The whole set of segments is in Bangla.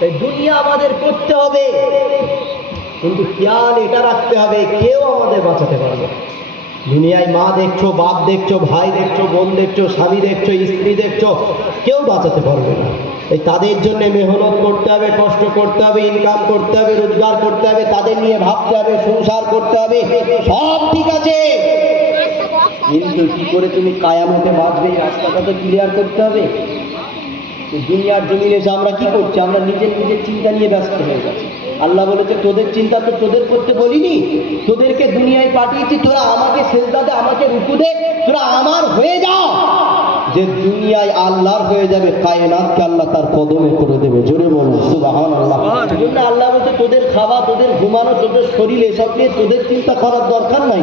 তাই দুনিয়া আমাদের করতে হবে, কিন্তু খেয়াল এটা রাখতে হবে কেউ আমাদের বাঁচাতে পারবে না। দুনিয়ায় মা দেখছো, বাপ দেখছো, ভাই দেখছো, বোন দেখছো, স্বামী দেখছো, স্ত্রী দেখছো, কেউ বাঁচাতে পারবে না। এই তাদের জন্য মেহনত করতে হবে, কষ্ট করতে হবে, ইনকাম করতে হবে, রোজগার করতে হবে, তাদের নিয়ে ভাবতে হবে, সংসার করতে হবে, সব ঠিক আছে, কিন্তু কি করে তুমি কায়ামতে বাঁচবে এই রাস্তাটা তো ক্লিয়ার করতে হবে। দুনিয়ার জমিনে এসে আমরা কি করছি? আমরা নিজের চিন্তা নিয়ে ব্যস্ত হয়ে গেছি। আল্লাহ বলেছে তোদের চিন্তা তো তোদের করতে বলিনি, তোদেরকে দুনিয়ায় পাঠিয়েছি, তোরা আমাকে সেজদা দে, আমাকে রুকু দে, তোরা আমার হয়ে যাও। যে দুনিয়ায় আল্লাহর হয়ে যাবে, কায়নাতকে আল্লাহ তার কদমে করে দেবে। জোরে বলুন সুবহানাল্লাহ। এজন্য আল্লাহ বলছে তোদের খাওয়া, তোদের ঘুমানো, তোদের শরীর, এসব নিয়ে তোদের চিন্তা করার দরকার নাই।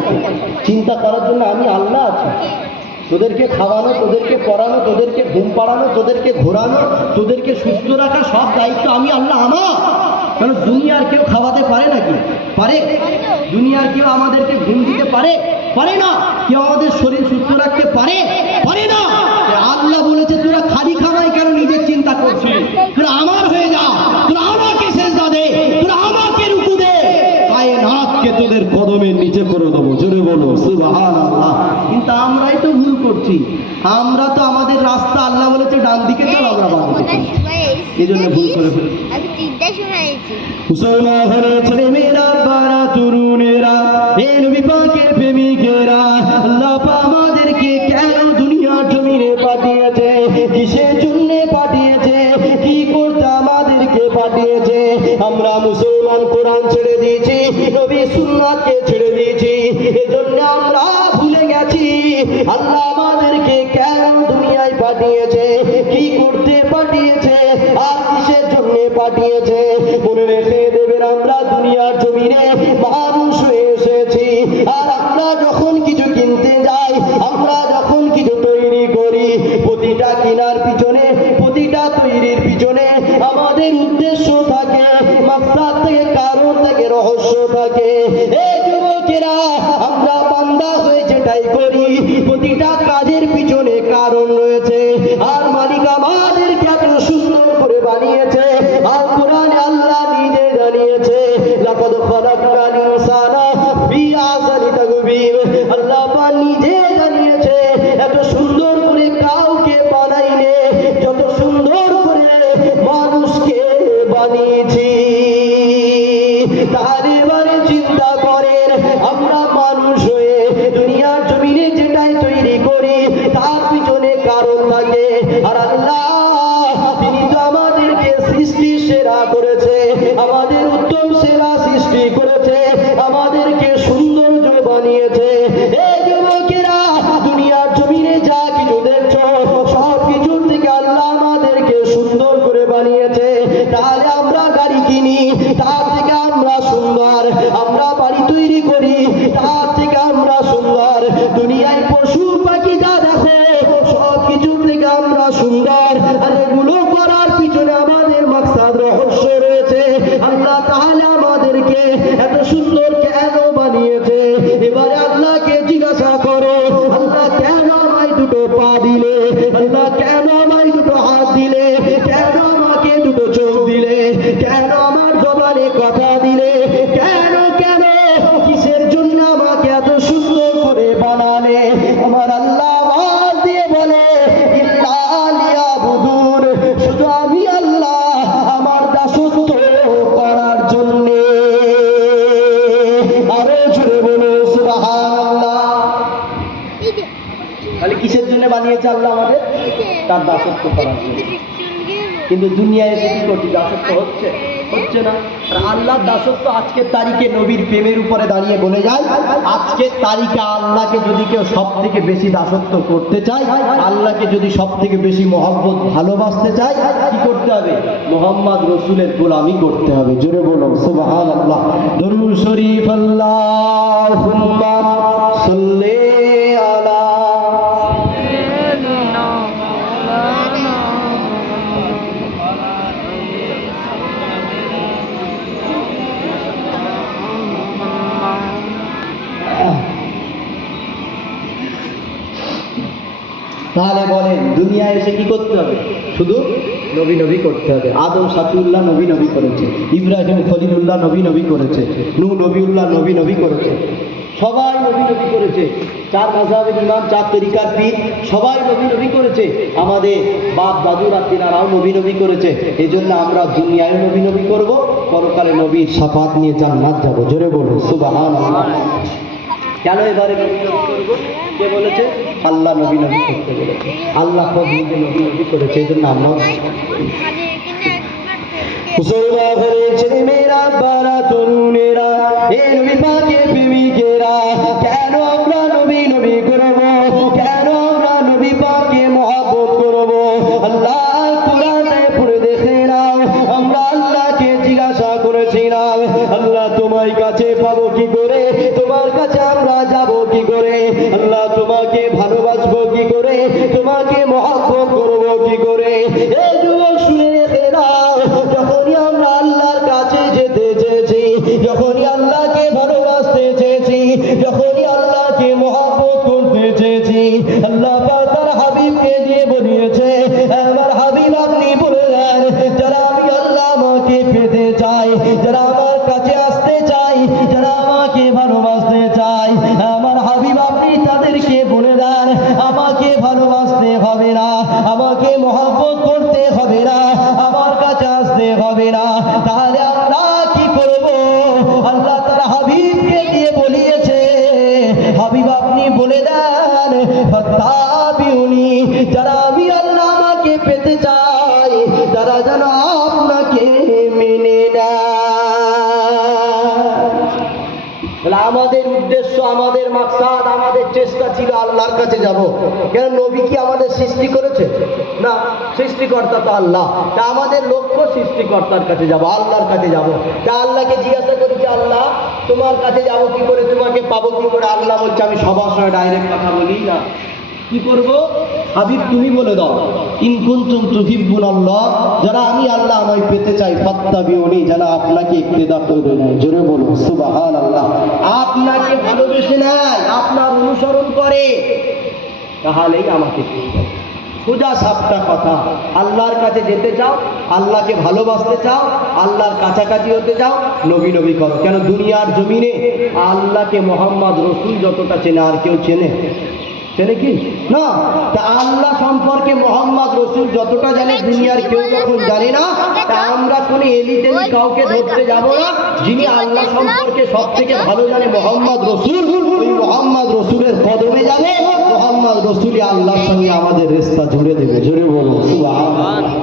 চিন্তা করার জন্য আমি আল্লাহ আছি। তোদেরকে খাওয়ানো, তোদেরকে পড়ানো, তোদেরকে ঘুম পাড়ানো, তোদেরকে ঘোরানো, তোদেরকে সুস্থ রাখা, সব দায়িত্ব আমি আল্লাহ আমার। কারণ দুনিয়ার কেউ খাওয়াতে পারে নাকি? পারে? দুনিয়ার কেউ আমাদেরকে ঘুম দিতে পারে? পারে না। কেউ আমাদের শরীর সুস্থ রাখতে পারে? পারে না। আল্লাহ বলেছে তোরা খালি খাওয়াই কেন নিজের চিন্তা করছিস? তোরা আমার হয়ে যা, তোরা আমাকে সেজদা দে, তোরা আমাকে রুকু দে, কায়নাতকে তোদের কদমের নিচে করে দেবো। জোরে বলো সুবহানাল্লাহ। কিন্তু আমরাই তো ভুল করছি। আমরা তো আমাদের রাস্তা আল্লাহ বলেছে ডান দিকে চল, আমরা বাম দিকে চল, এই জন্য ভুল করে ফেলেছি। মুসলমানের ছেলেমেয়েরা, বারা তরুণেরা, এ নবী পাকের প্রেমিকেরা, আল্লাহ পাক আমাদেরকে কেন দুনিয়ার জমিনে পাঠিয়েছে? কিসের জন্য পাঠিয়েছে? কি করতে আমাদেরকে পাঠিয়েছে? আমরা মুসলমান কোরআন ছেড়ে দিয়েছি, নবী সুন্নাতকে ছেড়ে দিয়েছি, এজন্য আমরা ভুলে গেছি আল্লাহ আমাদেরকে কেন দুনিয়ায় পাঠিয়েছে, কি করতে পাঠিয়েছে, আর কিসের জন্য পাঠিয়েছে। মনে রেখে দেবেন, আমরা দুনিয়ার জমিনে মানুষ হয়ে এসেছি, আর আমরা যখন কিছু কিনতে যাই, আমরা যখন কিছু তৈরি করি, প্রতিটা কেনার পিছনে, প্রতিটা তৈরির পিছনে আমাদের উদ্দেশ্য থাকে, মাকসাদ থেকে, কারণ থেকে, রহস্য থাকে। এই যুবকেরা, আমরা বান্দা হয়ে যেটাই করি, প্রতিটা কাজের পিছনে কারণ রয়েছে। আর মালিক আমাদেরকে এত সুন্দর করে বানিয়েছে, আর কোরআনে আল্লাহ নিজে জানিয়েছে, লাকাদ খালাকনাল ইনসানা ফি আহসানি তাকবীর। আল্লাহ পাক নিজে জানিয়েছে এত সুন্দর করে কাউকে বানাইলে যত সুন্দর করে মানুষকে বানিয়েছি। তার এবারে চিন্তা করেন, আমরা মানুষ হয়ে দুনিয়ার জমিনে যেটাই তৈরি করি, তার পিছনে কারণ থাকে। আর আল্লাহ তিনি তো আমাদেরকে সৃষ্টি সেরা করেছে, আমাদের উত্তম সেরা সৃষ্টি করেছে, আমাদেরকে সৌন্দর্য বানিয়েছে। এই যুবকেরা, দুনিয়ার জমিনে যা কিছু দেখছো, সব কিছুর থেকে আল্লাহ আমাদেরকে সুন্দর করে বানিয়েছে। তাহলে আমরা গাড়ি কিনি, তার থেকে আমরা সুন্দর, আমরা বাড়ি তৈরি করি, তার থেকে আমরা সুন্দর, দুনিয়ায় পশু পাখি যা দেখো, সব কিছুর থেকে আমরা সুন্দর। আর এগুলো করার পিছনে আমাদের মাকসাদ, রহস্য রয়েছে। আল্লাহ তাআলা আমাদেরকে এত সুন্দর কেন বানিয়েছে? এবারে আল্লাহকে জিজ্ঞাসা করো, আল্লাহ কেন আমায় দুটো পা দিলে? আল্লাহ কেন আমায় দুটো হাত দিলে? কেন আমাকে দুটো চোখ দিলে? কেন আমার জবানে কথা দিলে? কেন কেন কিসের জন্য আমাকে এত সুন্দর করে বানালে? আমার আল্লাহ আওয়াজ দিয়ে বলে, ইল্লা লিয়াবুদুন, শুধু আমি আল্লাহ আমার দাসত্ব করার জন্য। আরো জোরে বলো সুবহানাল্লাহ। তাহলে কিসের জন্য বানিয়েছে আল্লাহ আমাদের? তার দাসত্ব করার জন্য। কিন্তু দুনিয়ায় এসে কি করছি? দাসত্ব হচ্ছে? হচ্ছে না। আর আল্লাহর দাসত্ব আজকের তারিখে নবীর প্রেমের উপরে দাঁড়িয়ে বলে যায়, আজকের তারিখে আল্লাহকে যদি কেউ সব থেকে বেশি দাসত্ব করতে চায়, আল্লাহকে যদি সব থেকে বেশি মহব্বত ভালোবাসতে চায়, কি করতে হবে? মুহাম্মদ রসুলের গোলামি করতে হবে। জোরে বলো সুবহানাল্লাহ। দরুদ শরীফ আল্লাহুম্মা সাল্লি আলা তাহলে বলেন দুনিয়ায় এসে কি করতে হবে? শুধু নবী নবী করতে হবে। আদম শাফিউল্লাহ নবী নবী করেছে, ইব্রাহিম খলিলুল্লাহ নবী নবী করেছে, নূহ নবীউল্লাহ নবী নবী করেছে, সবাই নবী নবী করেছে। চার মাযহাবের ইমাম, চার তরিকার পীর সবাই নবী নবী করেছে। আমাদের বাপ দাদুরা তিনারাও নবী নবী করেছে। এই জন্য আমরা দুনিয়ায় নবী নবী করব, পরকালে নবীর শাফাত নিয়ে জান্নাত যাব। জোরে বলুন সুবহানাল্লাহ। কেন এবারে নবী নবী করবো? কে বলেছে? আল্লাহ নবী নবী করতে বলেছে। আল্লাহ খোদ নিজে নবী নবী করেছে, এই জন্য আমরা মুসলমান ঘরের ছেলে মেয়েরা, বারা তরুণেরা, এ নবী পাকের প্রেমিকেরা, কেন আমরা নবী নবী করব? কেন আমরা নবী পাককে মহব্বত করব? আল্লাহ কোরআনে পড়ে দেখে নাও, আমরা আল্লাহকে জিজ্ঞাসা করেছিলাম, আল্লাহ তোমার কাছে পাবো কি করে? তোমার কাছে আমরা যাব কি করে? আল্লাহ তোমাকে ভালোবাসবো কি করে? তোমাকে মহব্বত করব কি করে? এই যুবক শুনে রেখে নাও, যখনই আমরা আল্লাহর কাছে যেতে চেয়েছি, যখনই আল্লাহকে ভালোবাসতে চেয়েছি, যখনই আল্লাহকে মহব্বত করতে চেয়েছি, আল্লাহ পাক তার হাবিবকে দিয়ে বলিয়েছে, আমার হাবিব আপনি বলে দেন, যারা আমি আল্লাহ আমাকে পেতে চাই, যারা আমার কাছে আসতে চাই, যারা আমাকে ভালোবাসতে চাই, আমার হাবিব আপনি তাদেরকে বলে দেন, আমাকে ভালোবাসতে হবে না, আমাকে মহব্বত করতে হবে না, আমার কাছে আসতে হবে না। তাহলে আমরা কি করব? আল্লাহ তার হাবিবকে দিয়ে বলিয়েছে, হাবিব আপনি বলে দেন, ফাত্তাবিউনি, যারা আমি আল্লাহ আমাকে পেতে চাই, তারা যেন আপনাকে মেনে নেয়। আমাদের উদ্দেশ্য, আমাদের মাকসাদ, আমাদের চেষ্টা ছিল আল্লাহর কাছে যাব। কেন? নবী কি আমাদের সৃষ্টি করেছে? না, সৃষ্টিকর্তা তো আল্লাহ। তা আমাদের লক্ষ্য সৃষ্টিকর্তার কাছে যাব, আল্লাহর কাছে যাব। তা আল্লাহকে জিজ্ঞাসা করেছে, আল্লাহ তোমার কাছে যাব কি করে? তোমাকে পাবো কি করে? আল্লাহ বলছে, আমি সবার সঙ্গে ডাইরেক্ট কথা বলি না। কি করব? হাবিব তুমি বলে দাও, ইন কুনতুম তুহিব্বুনাল্লাহ, যারা আমি আল্লাহ আমায় পেতে চাই, ফাত্তাবিউনি, যারা আপনাকে ইক্তেদা করে নেয়। জোরে বলুন সুবহানাল্লাহ। আপনাকে ভালোবেসে নেয়, আপনার অনুসরণ করে, তাহলেই আমাকে পেতে। সোজা সাপটা কথা। আল্লাহর কাছে যেতে চাও, আল্লাহকে ভালোবাসতে চাও, আল্লাহর কাছাকাছি হতে চাও, নবী নবী করো। কেন? দুনিয়ার জমিনে আল্লাহকে মোহাম্মদ রসুল যতটা চেনে আর কেউ চেনে? চেনে কি না? তা আল্লাহ সম্পর্কে মোহাম্মদ রসুল যতটা জানে দুনিয়ার কেউ যখন জানে না, তা আমরা কোনো এলিটেলি কাউকে ধরতে যাব না। যিনি আল্লাহ সম্পর্কে সব থেকে ভালো জানে মোহাম্মদ রসুল, ওই মোহাম্মদ রসুলের কদমে যাবে, মোহাম্মদ রসুলই আল্লাহর সঙ্গে আমাদের রেস্তা জুড়ে দেবে। জোরে বলো সুবহানাল্লাহ।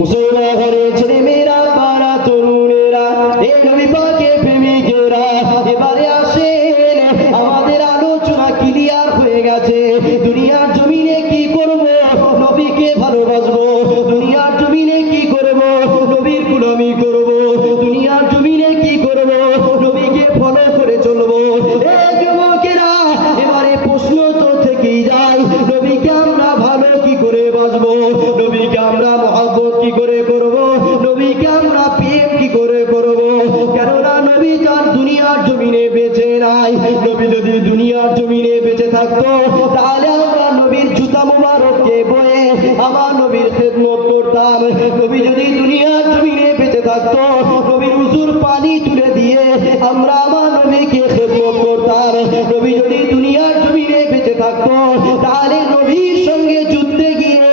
মুসলমান ঘরের ছেলে মেয়েরা, বারা তরুণেরা, এই নবী পাকের প্রেমিকেরা, এবারে আসেন, আমাদের আলোচনা ক্লিয়ার হয়ে গেছে। দুনিয়ার জমিনে কি করব? নবীকে ভালোবাসবো। দুনিয়ার জমিনে কি করব? নবীর গোলামি করব। দুনিয়ার জমিনে কি করব? নবীকে ফলো করে চলবো। এই যুবকেরা, এবারে প্রশ্ন তো থেকেই যায়, নবীকে আমরা ভালো কি করে বাসবো? নবীকে আমরা মহব্বত কি করে করব? নবীকে আমরা প্রেম কি করে করব? কেননা নবী তার দুনিয়ার জমিনে বেঁচে নাই। নবী যদি দুনিয়ার জমিনে বেঁচে থাকতো, তাহলে আমরা নবীর জুতা মুবারককে বয়ে আমার নবীর খেদমত করতাম। নবী যদি দুনিয়ার জমিনে বেঁচে থাকতো, নবীর উজুর পানি তুলে দিয়ে আমরা আমার নবীকে খেদমত করতাম। নবী যদি দুনিয়ার জমিনে বেঁচে থাকতো, তাহলে নবীর সঙ্গে যুদ্ধে গিয়ে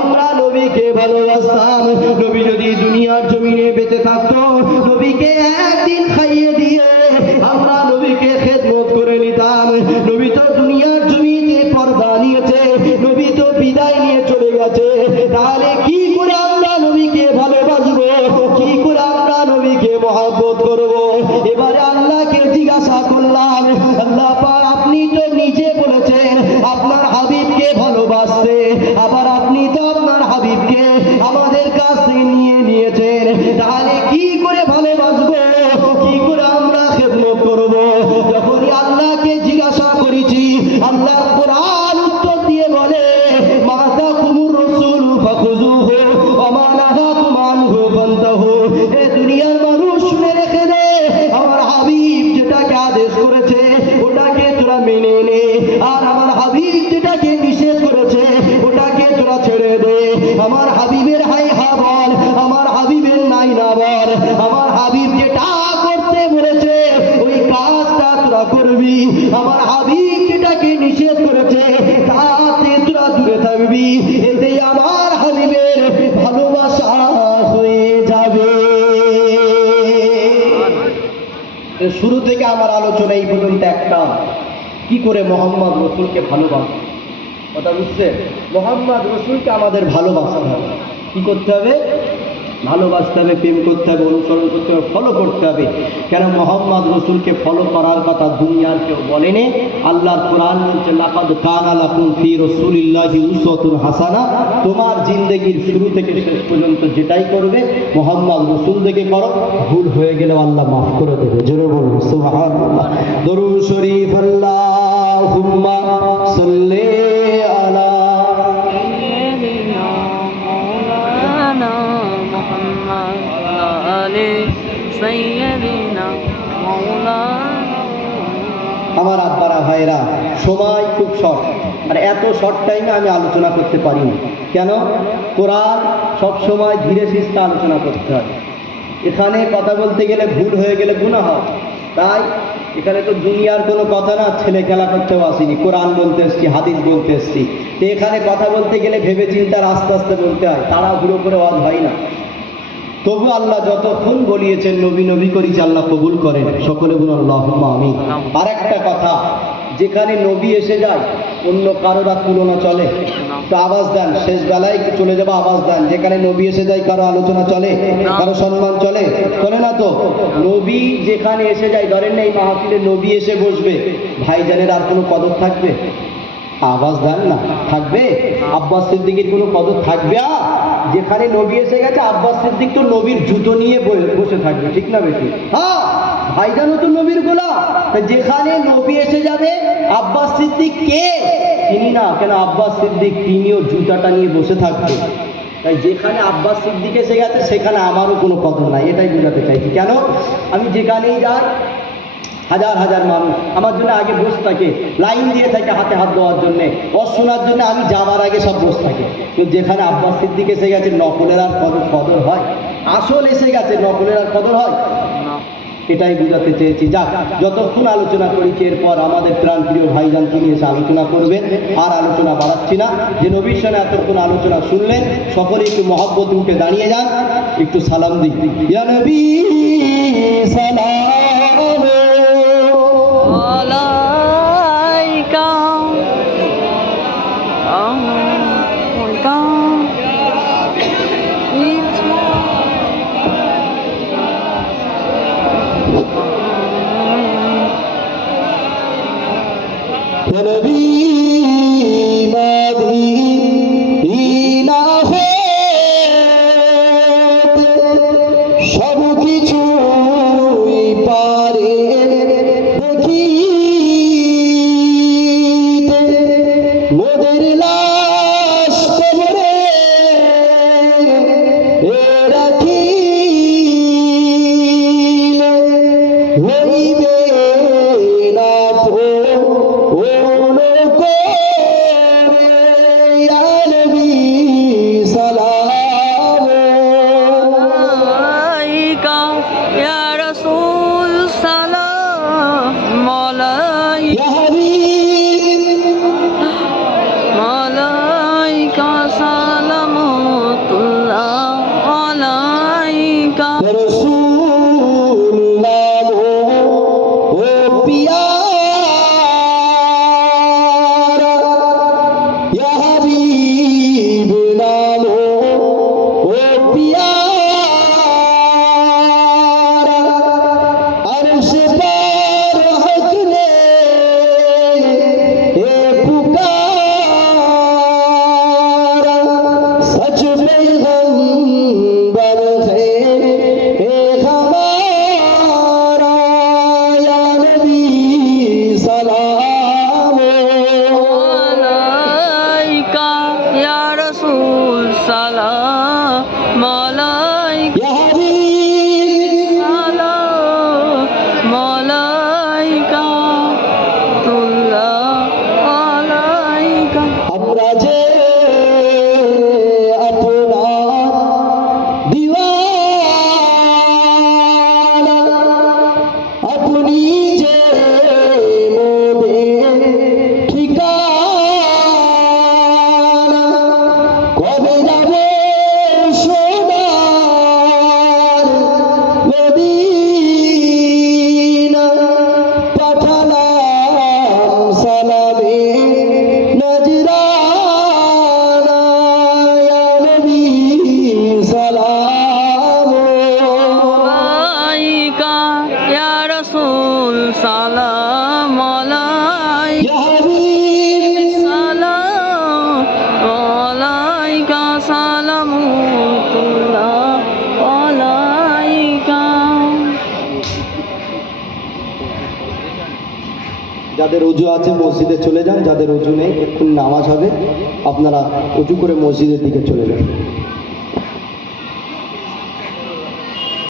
আমরা নবীকে ভালোবাসতাম। নবী যদি দুনিয়ার জমিনে বেঁচে থাকতো, নবীকে একদিন খাইয়ে দিয়ে আমরা নবীকে খেদমত করে নিতাম। নবী তো দুনিয়ার জমিতে পর্দা নিয়েছে, নবী তো বিদায় নিয়ে চলে গেছে। তাহলে কি করে আমরা নবীকে ভালোবাসবো? কি করে আমরা নবীকে মহব্বত করব? এবারে আল্লাহকে জিজ্ঞাসা করলাম, আল্লাহ পাক আপনি তো নিজে বলেছেন আপনার হাবিবকে ভালোবাসতে, আবার আপনি তো আপনার হাবিবকে আমাদের কাছ থেকে নিয়ে নিয়েছেন। তাহলে কি করে ভালোবাসবো? কি করে আমরা খেদমত করব? যখনই আল্লাহকে জিজ্ঞাসা করেছি, আল্লাহর কোরআন উত্তর দিয়ে বলে, মাতা কুমুর রসুল ফাখুযুহু ওয়া মা নাহাকুম আনহু ফান্তাহু। এ দুনিয়ার মানুষ শুনে রেখে দে, আমার হাবিব যেটাকে আদেশ করেছে ওটাকে তোরা মেনে নে, আর আমার হাবিব যেটাকে নিষেধ শুরু থেকে আমার আলোচনা এই পর্যন্ত একটা, কি করে মোহাম্মদ রসুলকে ভালোবাসবো। কথা বুঝছে? মোহাম্মদ রসুলকে আমাদের ভালোবাসতে হবে। কি করতে হবে? ভালোবাসতে হবে, প্রেম করতে হবে, অনুসরণ করতে হবে, ফলো করতে হবে। কেন মোহাম্মদ রসুলকে ফলো করার কথা দুনিয়ার কেউ বলেনি। আল্লাহর কোরআন বলছে, লাকাদ কানা লাকুম ফি রাসূলিল্লাহি উসওয়াতুন হাসানা। তোমার জিন্দেগির শুরু থেকে শেষ পর্যন্ত যেটাই করবে মোহাম্মদ রসুল থেকে করো, ভুল হয়ে গেলেও আল্লাহ মাফ করে দেবে। জোরে বলুন সুবহানাল্লাহ। দরুদ শরীফ, আল্লাহুম্মা সাল্লি আলা আমার আব্বারা ভাইরা, সময় খুব শর্ট, আর এত শর্ট টাইমে আমি আলোচনা করতে পারি না। কেন? কোরআন সব সময় ধীরে সুস্থে আলোচনা করতে হয়। এখানে কথা বলতে গেলে ভুল হয়ে গেলে গুনাহ হয়। তাই এখানে তো দুনিয়ার কোনো কথা না, ছেলে খেলা করতেও আসিনি, কোরআন বলতে এসছি, হাদিস বলতে এসছি। তো এখানে কথা বলতে গেলে ভেবে চিন্তার আস্তে আস্তে বলতে হয়, তাড়াহুড়ো করে ওয়াজ হয় না। তবু আল্লাহ যতক্ষণ বলিয়েছেন নবী নবী করেছে, আল্লাহ কবুল করেন। সকলে বলুন আল্লাহুম্মা আমিন। আর একটা কথা, যেখানে নবী এসে যায় অন্য কারোর আর তুলনা চলে? তো আওয়াজ দেন, শেষ বেলায় চলে যাবো, আওয়াজ দেন। যেখানে নবী এসে যায় কারো আলোচনা চলে? কারো সম্মান চলে? চলে না তো। নবী যেখানে এসে যায়, ধরেন না এই মাহফিলে নবী এসে বসবে, ভাইজানের আর কোনো কদর থাকবে? আওয়াজ দেন না, থাকবে? আব্বাস সিদ্দিকের কোনো কদর থাকবে? যেখানে নবী এসে গেছে, আব্বাস সিদ্দিক তো নবীর জুতো নিয়ে বসে থাকবে, ঠিক না বেশি? হ্যাঁ, ভাইজানও তো নবীর গোলাম। যেখানে নবী এসে যাবে, আব্বাস সিদ্দিক কে চিনি না কেন, আব্বাস সিদ্দিক তিনিও জুতাটা নিয়ে বসে থাকবে। তাই যেখানে আব্বাস সিদ্দিক এসে গেছে সেখানে আমারও কোনো কদর নাই, এটাই বোঝাতে চাইছি। কেন? আমি যেখানেই যাই হাজার হাজার মানুষ আমার জন্য আগে বসে থাকে, লাইন দিয়ে থাকে হাতে হাত দেওয়ার জন্যে, ওর শোনার জন্য। আমি যাবার আগে সব বসে থাকে। কিন্তু যেখানে আব্বাস সিদ্দিক এসে গেছে, নকলের আর কদর হয়? আসল এসে গেছে, নকলের আর কদর হয়? এটাই বোঝাতে চেয়েছি। যাক, যতক্ষণ আলোচনা করেছি, এরপর আমাদের প্রাণপ্রিয় ভাইজান তিনি এসে আলোচনা করবেন। আর আলোচনা বাড়াচ্ছি না। যে নবীর সঙ্গে এতক্ষণ আলোচনা শুনলেন, সকলে একটু মহব্বত উঠে দাঁড়িয়ে যান, একটু সালাম দিই। ইয়া নবী সালাম যাদের অজু আছে মসজিদে চলে যান, যাদের অজু নেই এক্ষুনি নামাজ হবে, আপনারা উঁচু করে মসজিদের দিকে চলে যান।